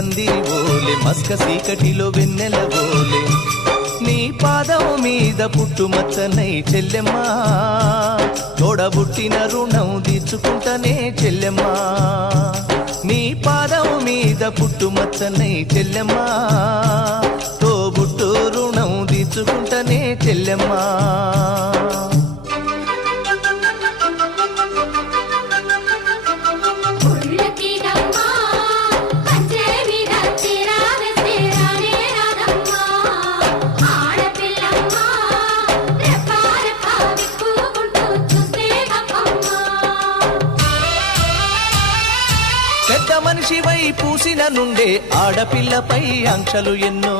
పందిరి ఓలే మస్క సీకటిలో వెన్నెల ఓలే నీ పాదం మీద పుట్టుమచ్చనై చెల్లెమ్మా తోడబుట్టిన రుణం తీర్చుకుంటనే చెల్లెమ్మా నీ పాదం మీద పుట్టుమచ్చనై చెల్లెమ్మా తోబుట్టు రుణం తీర్చుకుంటనే చెల్లెమ్మా పెద్ద మనిషివై పూసిన నుండే ఆడపిల్లపై ఆంక్షలు ఎన్నో